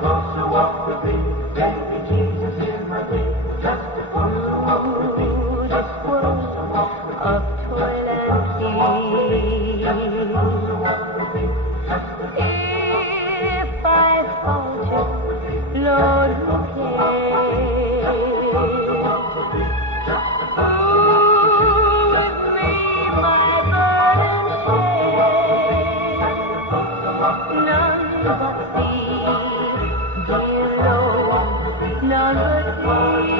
closer walk with me, baby Jesus is my king. Just a closer walk with me, just a closer walk with me. Of toil and sea. Just a closer walk with me, just a closer walk with me. If I falter, Lord, who cares? With me my burden share. None but thee, dear Lord, none but thee.